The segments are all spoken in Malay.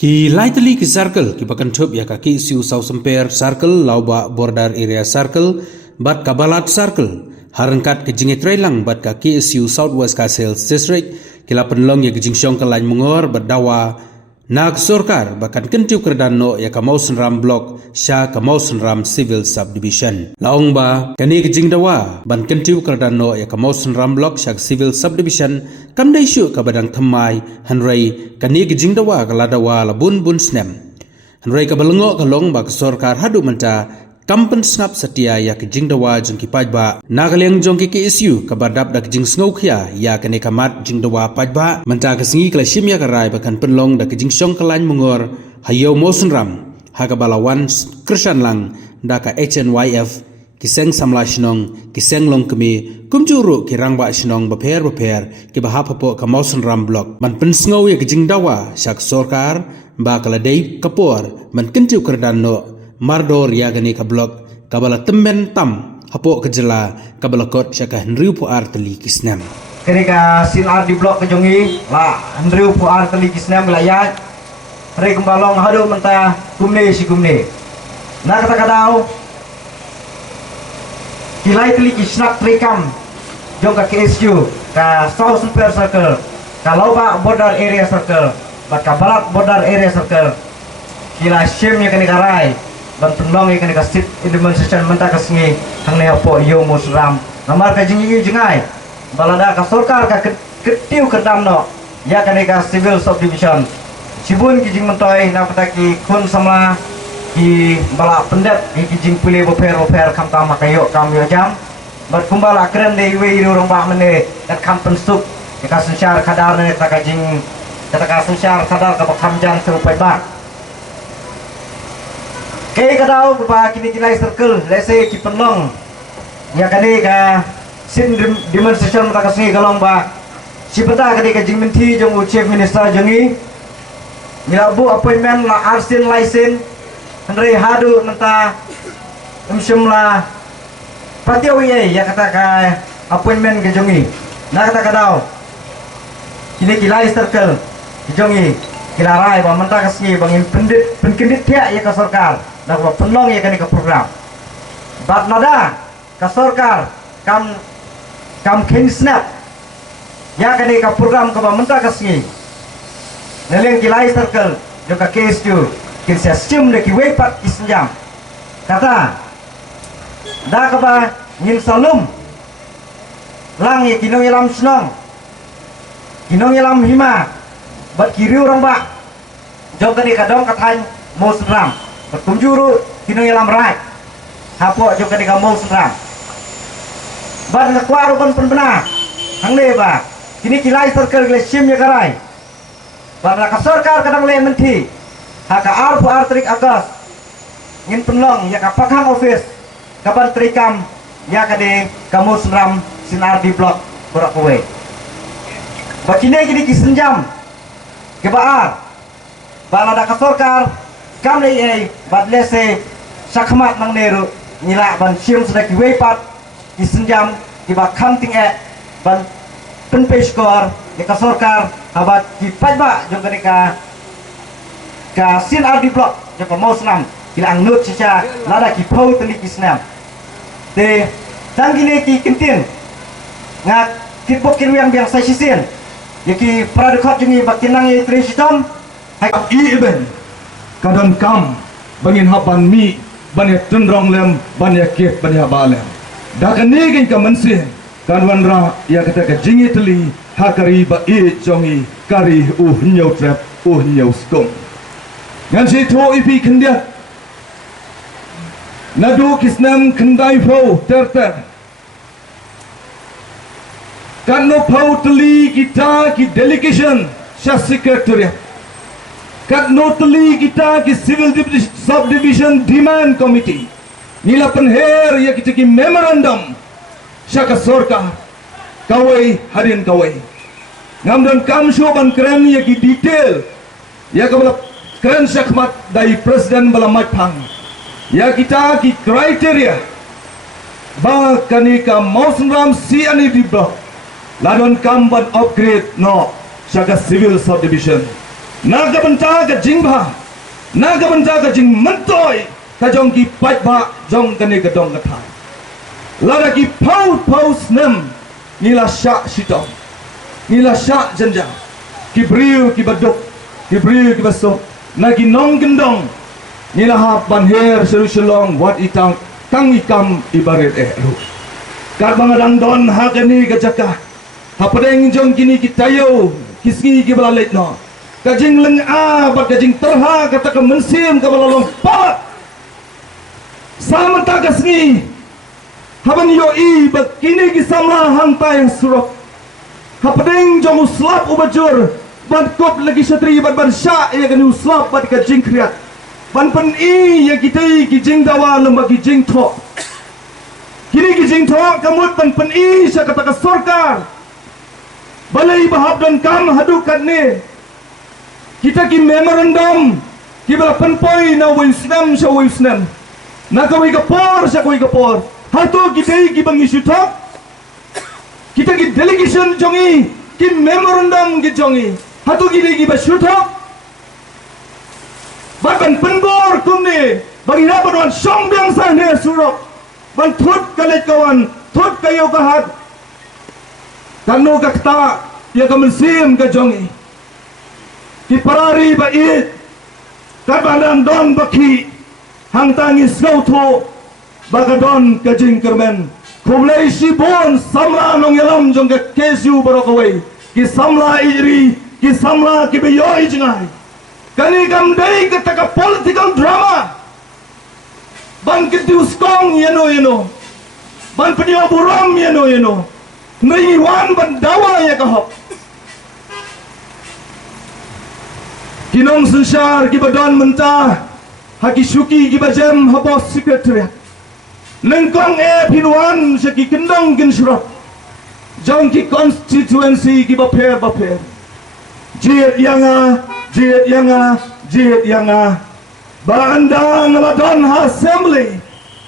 Ki lightly ki circle ki pakan thup ya kaki siu sau semper circle lauba border area circle bat kabalat circle harangkat ke jingi trailang bat kaki siu southwest castle district kila penlong ya kijing syong kalain mungor berdawa nak sorkar bahkan kentiu kerdano ya kamau senram blok sya kamau senram civil subdivision laong ba kani kijing dawa ban kentiu kerdano ya kamau senram blok sya civil subdivision kamdai syu ka badang thamai hanrei kani kijing dawa kaladawa labun bun snem hanrei ka balengo kalong ba sorkar hadu menta kampen snap setia ya kijing dawa jengki pajba nagaleng jongki ke isu kabadap dak jing sngo khia ya kane kamat jing dawa pajba menta kesingi kala shimya karai bakan penlong dak jing syong kalain mungor hayo mosenram haga balawan krishan lang daka HNYF kiseng samla shnong kiseng long kemi kumjuru kirang ba shnong baper ki bahap po ka mosenram blok man pen sngo ya kijing dawa syak sorkar ba kala dei kapor man kentiu kerdano Mardor ya gani ka blok kabala temben tam hapo kejela kabala kot syaka Henry Puar teli kisnam ketika sinar di blok kejongi la Henry Puar teli kisnam wilayah re kembalong hadu mentah kumne si kumne na kata kadau kilai teli kisnak trikam jong ka KSU ka South Super Circle ka Loba Border Area Circle bat ka Barat Border Area Circle kila shim ya kani karai ban penlong ikan kasih demonstration mentah kesengi hang ne apo yo musram namar ka jingi jingai balada ka sorkar ka ketiu kedam no ya kan ka civil subdivision sibun ki jing mentoi na pataki kun sama ki bala pendet ki jing pule boper kam ta makayo kam yo jam bat kumbala kren de we ru rong ba mene kat kam pensuk ka sensyar kadar ne ta ka jing kata ka sensyar kadar ka kam jan serupai ba kay kadau bepa kini kilai circle lese ki penlong ya kani ka sin demonstration mata kasih kalong ba si peta kani ka jingmenti jong chief minister jongi mila bu appointment la arsin license henry hadu menta umshimla patiawi ya kata ka appointment ke jongi na kata kadau kini kilai circle jongi kilarai ba menta kasih bangin pendit dia ya ka sarkar dak penlong ya kan ke program bat nada ka sarkar kam kin snap ya kan ke program ka menta kasih neleng kilai circle joka KSU kin system de ki wepat isjam kata da ka ba ngin salum lang ya kinong ilam snong kinong ilam hima bat kiri orang ba joka ni kadong kathan mosram berkunjuru kino yalam rai hapo juga di kampung serang bar nakwaru kon penbena hang le ba kini kilai circle glesium ya karai bar ka sarkar kadang le menti haka arpu artrik agas ngin penlong ya ka pakhang office kaban trikam ya kade kamu seram sinar di blok borak kowe ba kini gini kisenjam kebaar balada ka sarkar kam lei badlese sakmat nang neru nila ban sium sedak wepat isenjam ki ba kamting ban penpe skor ki ka sarkar habat ki pajba jong ka sin ardi blok je ko mosnam ki ang nut sisa lada ki pau teli ki snam te tanggile ki kintin ngak ki bokin yang biang sai sisen yaki pradukot jungi bakinang e tresitom hai iben kadang kam bangin hapan mi banyak tendrong lem banyak kek banyak balem dak negin ka mensin kan wanra ya kata ka jingi teli hakari ba e jongi kari nyau trap nyau skong ngan si to ipi kendia nadu kisnam kendai fo terter kan no pau teli kita ki delegation sya secretariat kat noteli kita ki civil subdivision demand committee nila penher ya kita ki memorandum syaka sorka kawai harin kawai ngamdan kam shoban keren ya ki detail ya kabala keren syakmat dari presiden bala matpang ya kita ki kriteria ba kanika mausram si ani di blok ladon kam ban upgrade no syaka civil subdivision naga benta ke jingba, naga benta ke jing mentoi, kajong ki pai ba jong kene ke dong katai. Lada ki pau snem, nila syak sitong, nila syak jenjang, ki briu ki baduk, ki briu ki basok, nagi nong gendong, nila hap banher seru selong wat itang kang ikam ibaret lu. Kat bangadang don hakani kajaka, hapadeng jong kini kitayo, kisngi ki balalet no. Kajing leng bat kajing terha kata ke mensim ke balalong palat. Sama tak kasngi. Haban yo bakini ki samla hantai surok. Hapadeng jong uslap ubajur. Ban kop lagi satri ban syak ya kan uslap bat kajing kriat. Ban pen ya kita kijing dawa lembag kijing thok. Kini kijing thok kamut ban pen sa kata ke sorkar. Balai bahab dan kam hadukat ni. Kita ki memorandum ki bala penpoi na wisdom sa wisdom na kawai kapor sa kawai kapor hato kita ki bang isu thok kita ki delegation jongi ki memorandum ki jongi hato ki ba isu thok ban penbor kumni bagi dapat wan song biang sahne surok ban thut kalet kawan thut kayo kahat kanu kakta ya kamensim ka jongi ki parari bait kabandang don baki hang tangis gauto bagadon kajing kermen kumlei sibon samla nong yalam jong ke kesu barokawai ki samla iri ki samla ki beyoy jingai kani kam dei ketaka political drama ban kitu skong yeno ban penyo buram yeno ngi wan ban dawa ya kahop Kinong sensar ki badan mentah haki syuki ki bajem habos sekretariat nengkong pinuan seki kendong kin surat jong ki constituency ki baper jit yanga bandang ladon assembly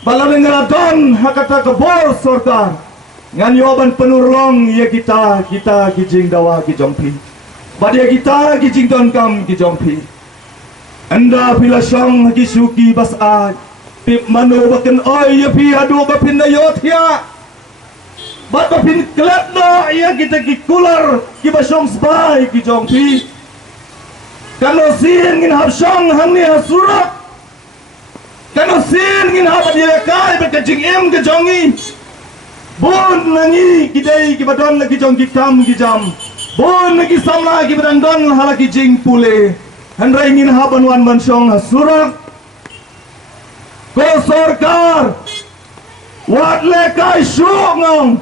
balaleng ladon hakata ke bor sorkar ngan yoban penurlong ya kita kijing dawa ki jongpi Badia kita ki jington kam ki jongpi. Anda pila syong ki suki bas a. Pip manu baken oi ya pi adu bapin na yothia. Bat bapin klat no ya kita ki kular ki basyong sbai ki jongpi. Kano sin ngin hab syong hang ni hasurak. Kano sin ngin hab dia kai bet kajing em ke jongi. Bon nangi ki dei ki badon lagi jong ki kam ki jam. Bon lagi samla ki berandon halaki jing pule handrai ngin haban wan mansong surak ko sorkar wat le kai shungong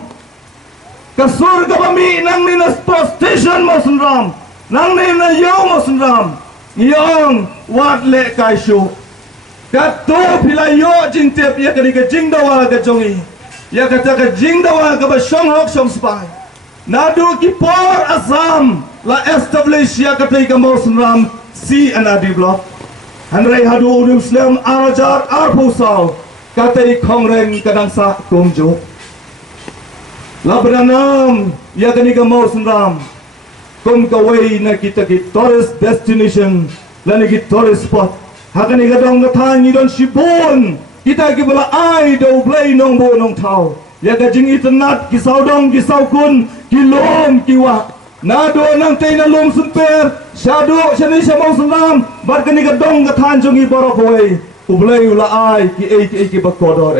ka surga pami nang ni na station mosunram nang ni na yo mosunram ngiyong wat le kai shu ka to pila yo jing tep ya ka jing dawa ka jongi ya ka ta ka jing dawa ka ba shong hok shong spai Nadu ki por Assam la establish ya katai ka Mosunram CNRD block. Handrai hadu Muslim arajar arpusau katai kongreng kadangsa kumjo. La beranam ya kani ka Mosunram kum kawai na kita ki tourist destination la ni ki tourist spot. Hakani ka dong katani don shibon kita ki bala ai do blai nong bo nong tau. Ya ka jing itnat ki saudong ki saukun kilom kiwa nado nang tay na lom sumper shadu shani shamong sunam bar kani ka dong ka than jongi borok hoy ublay ulaay ki bakodor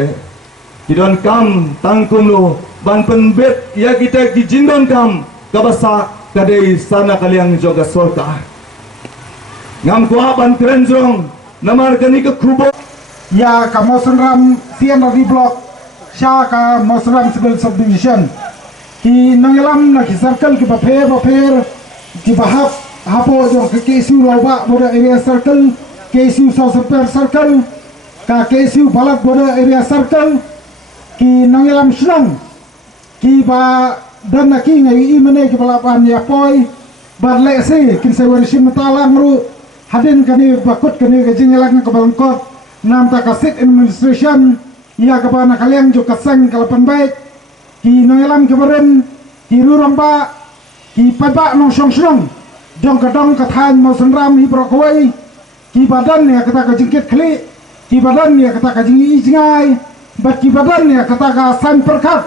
kidon kam tangkum lo ban penbet ya kita ki jindon kam kabasa kadai sana kaliang joga sorta ngam kwa ban krenjong namar kani ka khubo ya ka Mosunram CNRD block sha ka Mosunram civil subdivision ki nangilam na ki circle ki baper ki bahap hapo jo ke KSU loba border area circle KSU South Super circle ka KSU balat border area circle ki nangilam senang ki ba dan na ki ngai imene ki balapan ya poi bar le se kin se warishim talang ru hadin kani bakut kani ke jingelak na kabalangkot nam ta kasit administration ya ka ba na kaliang jo kasang kalapan baik ki nangilam kemarin ki ruramba ki pada nong song jong kadang katan mau senram hi brokoi ki badan ne kata ka jingkit kli ki badan ne kata ka jingi jingai bat ki badan ne kata ka san perkat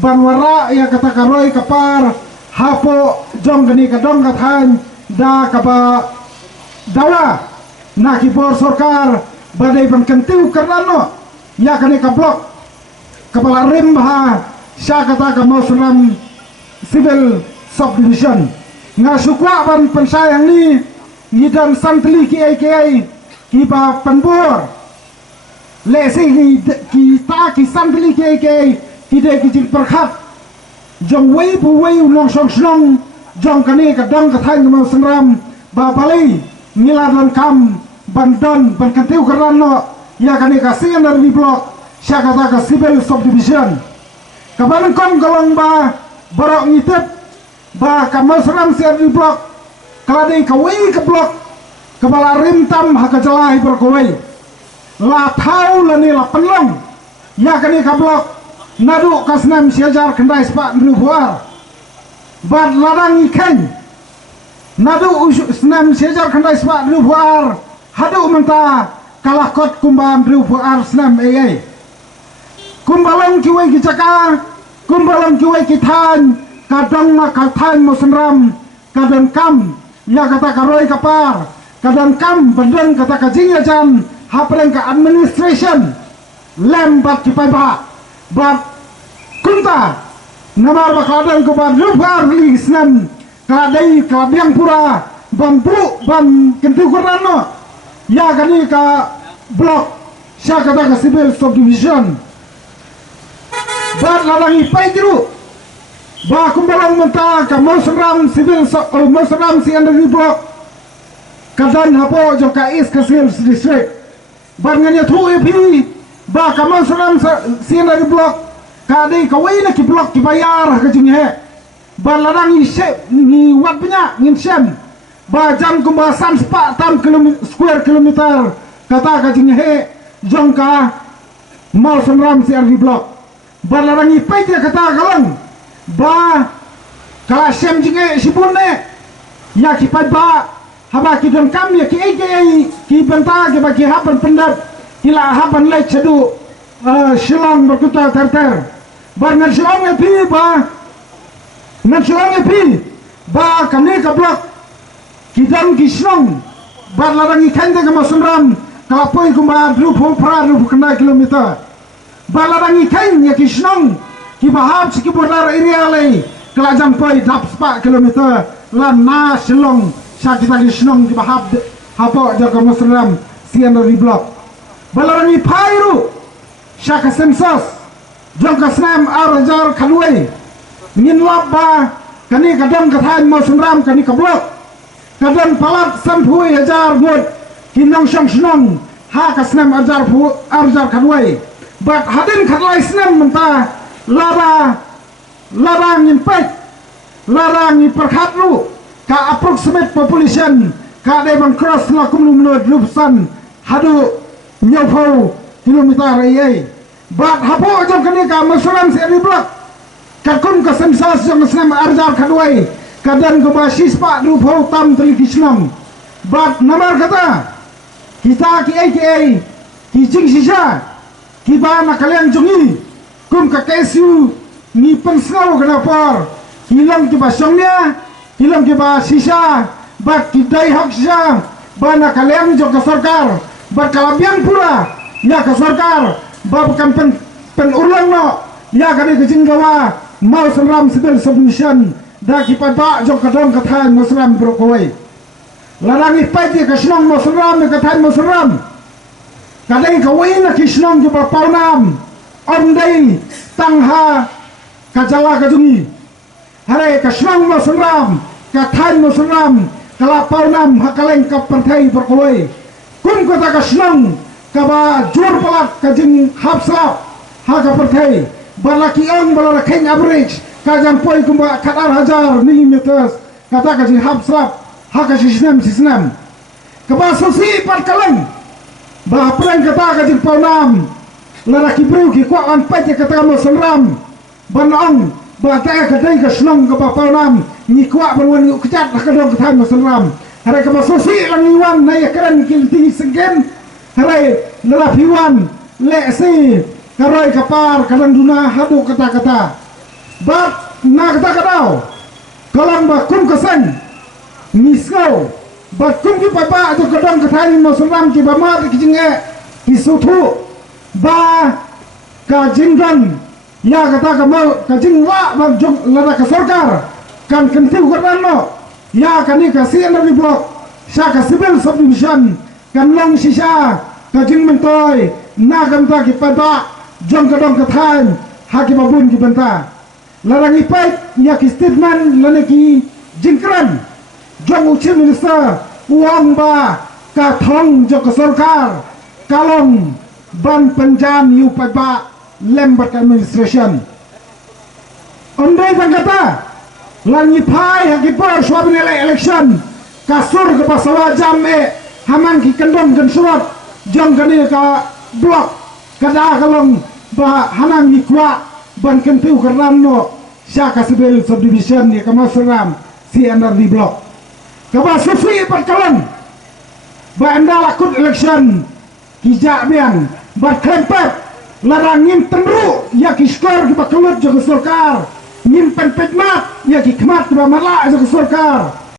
banwara ya kata ka roi kapar hapo jong gani kadang katan da kaba dawa na ki bor sarkar badai ban kentiu karnano ya kani ka blok kepala rim bah sya kata ka mau senram civil subdivision ngasukwa ban pensayang ni dan santli ki ba penbor lesi ki santli ki de ki jin perkhat jong wei bu wei long song slong jong kani ka dang ka thain ma sangram ba balai niladan kam bandon ban kantiu karano ya kani ka singar di blok sya kata ka civil subdivision kaban kon golong ba borok ngitep ba kamal seram siar di blok kalade kawai ke blok kepala rim tam haka jalai berkawai la tau lani la penlong ya kani ka blok nadu kasnam siajar kendai sepak nrubuar bad ladang ikan nadu senam siajar kendai sepak nrubuar hadu menta kalah kot kumbang nrubuar senam ayai kumbalang kiwai kicaka kumbalang kiwai kitan kadang makatan musenram kadang kam ya kata karoi kapar kadang kam badan kata kajing ajan hapreng ka administration lembat kipai bat kunta namar bakadang ko ban rubar li snam kadai kabiang pura bambu ban kentu kurano ya kani ka blok sya kata ka civil subdivision bat lalangi pai tiru ba kumbalang menta ka Mosram civil Mosram si under blok kadan hapo jo ka is ka civil district ban nganya thu epi ba ka Mosram si under blok ka dei ka wei na ki blok ki bayar ka jing he ba ladang ni shape ni wat punya ngin sem ba jam kumba san spa tam square kilometer kata ka jing he jong ka Mosram si under blok ba ladang ni pai dia kata kalang ba kala sem jinge sibune ya ki pai ba haba ki don kam ya ki benta ki ba ki hapan pendat ila hapan le chedu shilong berkuta terter bar ngan shilong epi ba kane ka blok ki dan ki shilong bar ladang ikan de ka masumram kala poi kuma rupo pra rupo kena kilometer bar ladang ikan ya ki shilong ki bahab si bordar area lay kelajam poi dap 4 kilometer lan na Shillong sya kita di Shillong ki bahab hapo jaga Muslim sian dari blok balarangi pairu sya ka sensus jong ka snam arjar khalwai ngin labba kani kadang kathan Muslim kani ka blok kadang palat sampui hajar god kinong shong Shillong ha ka snam arjar khalwai bat hadin khalwai snam menta larang impet larang perkhat lu ka approximate population ka devan cross la kumlumlod lupsan hadu nyopau kilometer ayai bat hapo jam kani ka Muslim si ari blok ka kum ka sensas jam senam arjar kadwai kadan ko basis pa rupau tam telikislam bat namar kata kita ki ki jing sisa ki ba na kalian jungi kum ka kesu ni pensau kenapa hilang ki basongnya hilang ki ba sisa bat ki dai hak sisa bana kalian jo ka sarkar bat kalabiang pura ya ka sarkar ba bukan pen ulang no ya kani ke jinggawa mau seram civil submission da ki pa jo ka dong ka than muslim brokoi larangi pai ka snong muslim ka than muslim kadai ka wina ki snong ki ba paunam ondai tangha kajala kajungi hare kasnang Muslim ka than Muslim kala paunam hakaleng ka pantai berkoi kum kata kasnang ka ba jur palat kajing hapsa ha ka pantai balaki ang balara king average ka jam poi kum ba kadar hajar millimeters kata kajing hapsa ha ka sisnam ka ba sosi pat kaleng ba preng kata kajing paunam lalaki bro ki kwa an pati kata Muslim banong ba ta ka dai ka snong ka pa nam ni kuat berwan kecat ke dong ke time seram hari ke masosi lang iwan na yakran kilti sengken hari lelapiwan leksi karai kapar kadang duna hadu kata-kata bat na kata-kata kalang bakum kesan miskau bakum ki papa atau kadang ketani maseram ki bamar ki jinge ki sutu ba ka jingran ya kata kamu ka jingwa ba jong lada ka sarkar kan kentiu kerana ya kani kasih dari blok syaka civil subdivision kan long sisa kajing mentoy na kamta ki pada jong kadong kathan haki babun ki benta larang ipai ya ki statement lane ki jingkran jong uchi minister uang ba ka thong jo ka sarkar kalong ban penjam yu pai ba lembat administration ondai kata Langi pai haki por suami election kasur ke pasawa jam haman ki kendong dan surat jang kani ka blok kada kalong ba hanang ki kwa ban kentiu karnano syaka civil subdivision ni kama seram si andar di blok kaba sufi perkalan ba anda lakut election ki jakbian ba krempet larangin tenru ya ki skor ki bakelut jaga sarkar nyimpen pekmat ya ki kemat ba mala jaga sarkar